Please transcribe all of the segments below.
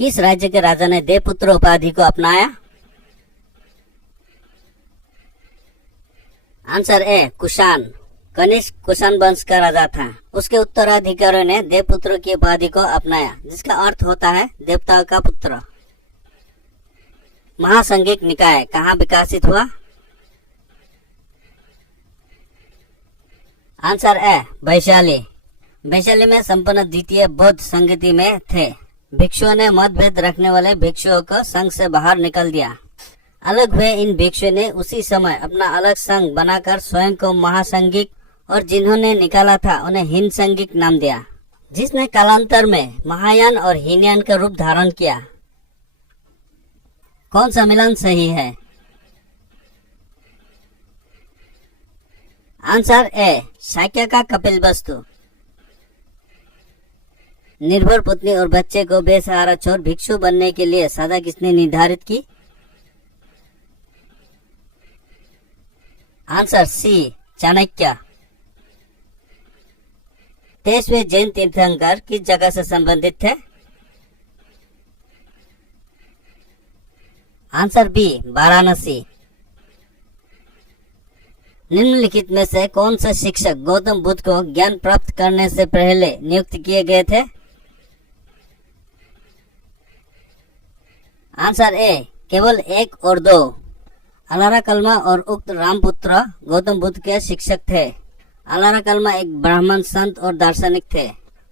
किस राज्य के राजा ने देवपुत्र उपाधि को अपनाया? Answer A Kushan. कनिष्क कुषाण वंश का राजा था। उसके उत्तराधिकारियों ने देवपुत्र की उपाधि को अपनाया, जिसका अर्थ होता है देवता का पुत्र। महासंघिक निकाय कहाँ विकसित हुआ? Answer A Vaishali. वैशाली में संपन्न द्वितीय बौद्ध संगति में थे। भिक्षुओं ने मतभेद रखने वाले भिक्षुओं को संघ से बाहर निकल दिया। अलग हुए इन भिक्षुओं ने उसी समय अपना अलग संघ बनाकर स्वयं को महासंघिक और जिन्होंने निकाला था उन्हें हिंद संघिक नाम दिया, जिसने कालांतर में महायान और हीनयान का रूप धारण किया। कौन सा मिलन सही है? आंसर ए शाक्य का कपिलवस्तु। निर्भर पत्नी और बच्चे को बेसहारा छोड़ भिक्षु बनने के लिए सदा किसने निर्धारित की? Answer C Chanakya. 23वें जैन तीर्थंकर किस जगह से संबंधित थे? Answer B Varanasi. निम्नलिखित में से कौन सा शिक्षक गौतम बुद्ध को ज्ञान प्राप्त करने से पहले नियुक्त किए गए थे? आंसर ए केवल 1 और 2। अलारा कल्मा और उक्त रामपुत्र गौतम बुद्ध के शिक्षक थे। अलारा कल्मा एक ब्राह्मण संत और दार्शनिक थे।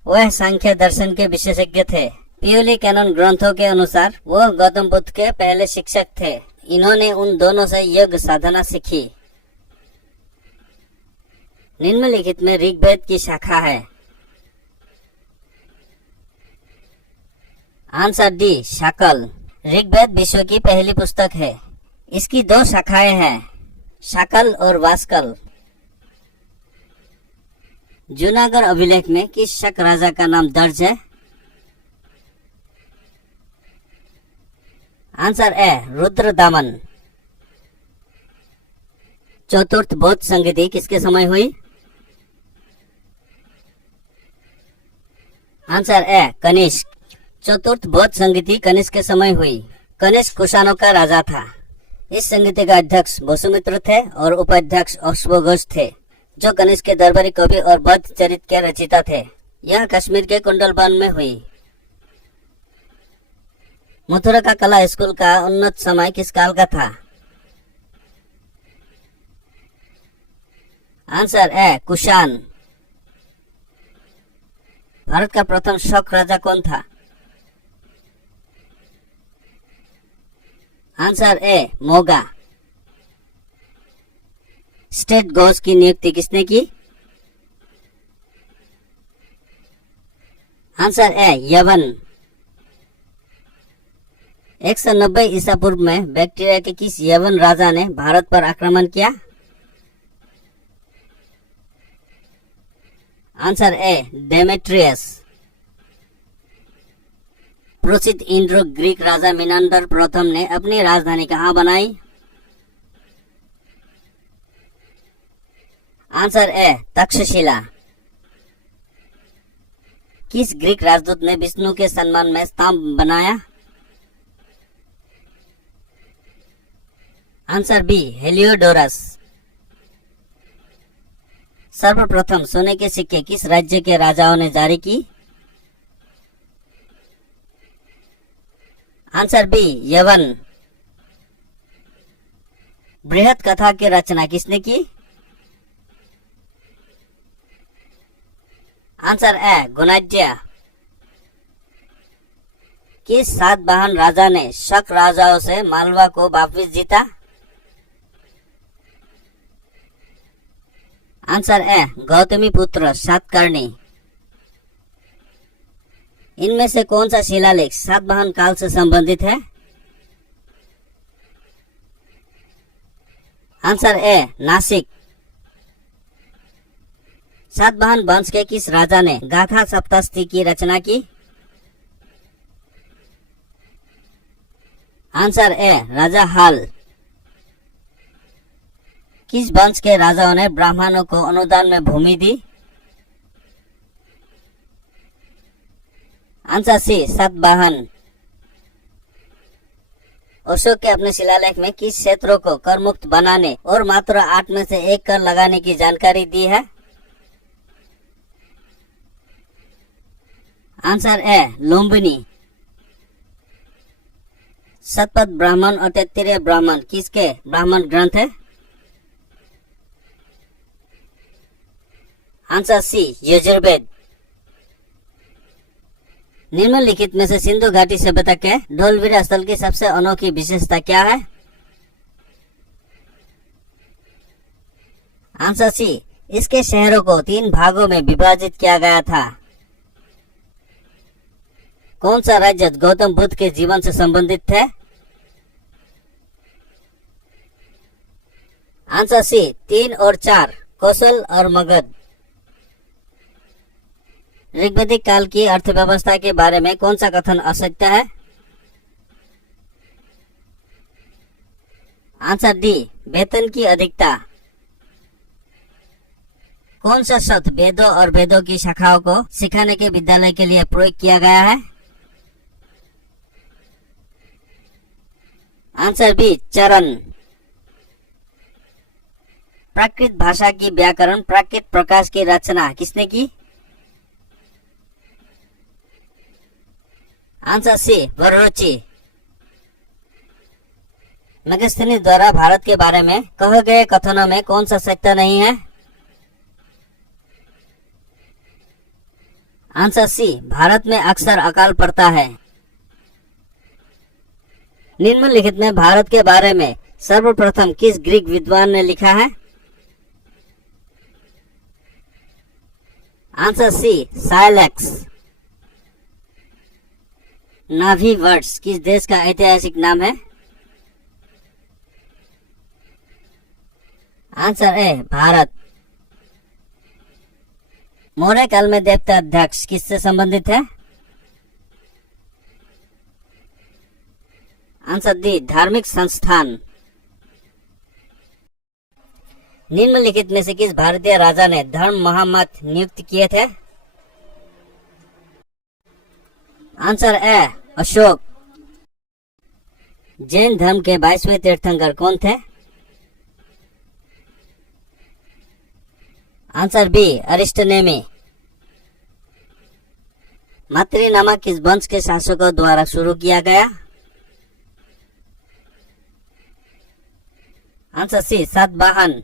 वह सांख्य दर्शन के विशेषज्ञ थे। पियोली कैनन ग्रंथों के अनुसार वह गौतम बुद्ध के पहले शिक्षक थे। इन्होंने उन दोनों से योग साधना सीखी। निम्नलिखित में ऋग्वेद की शाखा है? Answer D Shakala. ऋग्वेद विश्व की पहली पुस्तक है। इसकी 2 शाखाएं हैं, शाकल और वास्कल। जूनागढ़ अभिलेख में किस शक राजा का नाम दर्ज है? Answer A Rudradaman. चतुर्थ बौद्ध संगति किसके समय हुई? Answer A Kanishka. चतुर्थ बौद्ध संगति कनिष्क के समय हुई। कनिष्क कुषाणों का राजा था। इस संगति का अध्यक्ष वसुमित्र थे और उपाध्यक्ष अश्वघोष थे, जो कनिष्क के दरबारी कवि और बौद्ध चरित्र के रचयिता थे। यह कश्मीर के कुंडलवन में हुई। मथुरा का कला स्कूल का उन्नत समय किस काल का था? Answer A Kushan. भारत का प्रथम शक राजा कौन था? Answer A Moga. State Ghosh की नियुक्ति किसने की? आंसर ए यवन। 190 ईसा पूर्व में बैक्टीरिया के किस यवन राजा ने भारत पर आक्रमण किया? Answer A Demetrius. प्रसिद्ध इंद्रो ग्रीक राजा मिनांडर प्रथम ने अपनी राजधानी कहाँ बनाई? Answer A Takshashila. किस ग्रीक राजदूत ने विष्णु के सम्मान में स्तंभ बनाया? Answer B Heliodorus. सर्वप्रथम सोने के सिक्के किस राज्य के राजाओं ने जारी की? आंसर बी यवन। बृहत कथा की रचना किसने की? Answer A Gunadhya. किस सातवाहन राजा ने शक राजाओं से मालवा को वापस जीता? आंसर ए गौतमी पुत्र सातकर्णी। इनमें से कौन सा शिलालेख सातवाहन काल से संबंधित है? आंसर ए नासिक। सातवाहन वंश के किस राजा ने गाथा सप्तशती की रचना की? Answer A Raja Hala. किस वंश के राजाओं ने ब्राह्मणों को अनुदान में भूमि दी? Answer C Satavahana. अशोक के अपने शिलालेख में किस क्षेत्रों को कर मुक्त बनाने और मात्र 8 में से 1 कर लगाने की जानकारी दी है? आंसर ए लुम्बिनी। शतपथ ब्राह्मण और तैत्तिरीय ब्राह्मण किसके ब्राह्मण ग्रंथ है? Answer C Yajurveda. निम्नलिखित में से सिंधु घाटी सभ्यता के धोलावीरा स्थल की सबसे अनोखी विशेषता क्या है? आंसर सी इसके शहरों को 3 भागों में विभाजित किया गया था। कौन सा राज्य गौतम बुद्ध के जीवन से संबंधित थे? आंसर सी 3 और 4 कौशल और मगध। ऋग्वैदिक काल की अर्थव्यवस्था के बारे में कौन सा कथन असत्य है? आंसर डी वेतन की अधिकता। कौन सा शब्द वेदों और वेदों की शाखाओं को सिखाने के विद्यालय के लिए प्रयोग किया गया है? आंसर बी चरण। प्राकृत भाषा की व्याकरण प्राकृत प्रकाश की रचना किसने की? आंसर सी वररुचि। मेगास्थनीज द्वारा भारत के बारे में कहे गए कथनों में कौन सा सत्य नहीं है? आंसर सी भारत में अक्सर अकाल पड़ता है। निम्नलिखित में भारत के बारे में सर्वप्रथम किस ग्रीक विद्वान ने लिखा है? आंसर सी साइलैक्स। नाभी वर्ड्स किस देश का ऐतिहासिक नाम है? आंसर ए भारत। मौर्य काल में देवता अध्यक्ष किससे संबंधित है? आंसर डी धार्मिक संस्थान। निम्नलिखित में से किस भारतीय राजा ने धर्म महामत नियुक्त किए थे? Answer A Ashok. जैन धर्म के 22वें तीर्थंकर कौन थे? Answer B अरिस्टनेमी। मातृनामा किस वंश के शासकों द्वारा शुरू किया गया? Answer C Satavahana.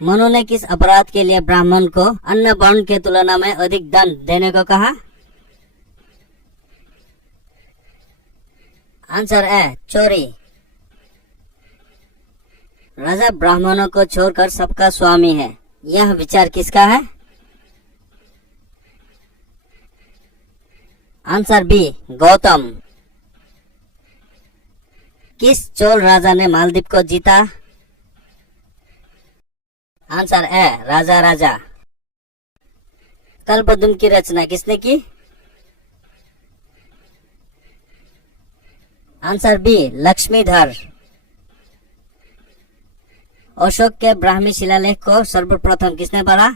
मनु ने किस अपराध के लिए ब्राह्मण को अन्य वर्ण के तुलना में अधिक दंड देने को कहा? आंसर ए चोरी। राजा ब्राह्मणों को छोड़कर सबका स्वामी है, यह विचार किसका है? Answer B Gautam. किस चोल राजा ने मालदीव को जीता? आंसर ए राजा राजा। कल्पद्रुम की रचना किसने की? Answer B Lakshmidhar. अशोक के ब्राह्मी शिलालेख को सर्वप्रथम किसने पढ़ा?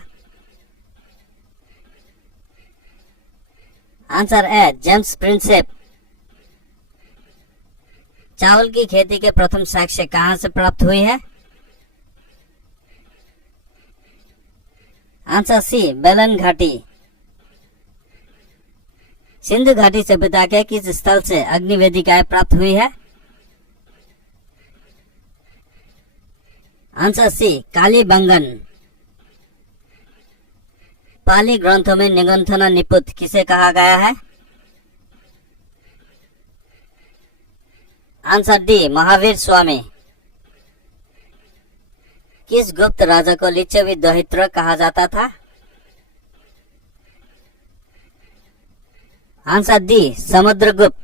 Answer A James Prinsep. चावल की खेती के प्रथम साक्ष्य कहां से प्राप्त हुई है? आंसर सी बेलन घाटी। सिंधु घाटी सभ्यता के किस स्थल से अग्नि वेदिकाएं प्राप्त हुई है? आंसर सी कालीबंगन। पाली ग्रंथों में निगंथना निपुत किसे कहा गया है? Answer D Mahavir Swami. किस गुप्त राजा को लिच्छवी दौहित्र कहा जाता था? Answer D Samudragupta.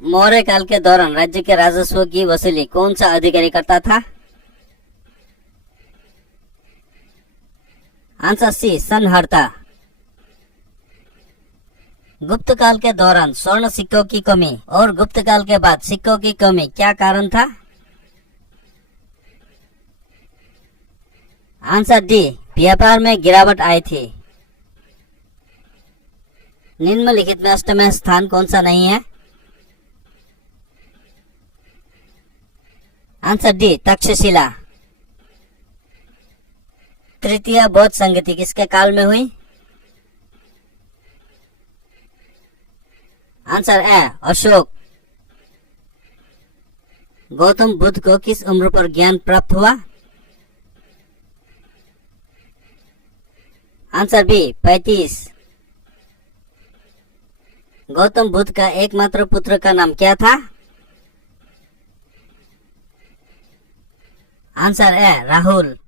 मौर्य काल के दौरान राज्य के राजस्व की वसूली कौन सा अधिकारी करता था? आंसर सी संहर्ता। गुप्त काल के दौरान स्वर्ण सिक्कों की कमी और गुप्त काल के बाद सिक्कों की कमी क्या कारण था? आंसर डी व्यापार में गिरावट आई थी। निम्नलिखित में अष्टम स्थान कौन सा नहीं है? Answer D, Takshashila. तृतीय बौद्ध संगति किसके काल में हुई? Answer A, Ashoka. गौतम बुद्ध को किस उम्र पर ज्ञान प्राप्त हुआ? Answer B, 35। गौतम बुद्ध का एकमात्र पुत्र का नाम क्या था? Answer A, Rahul.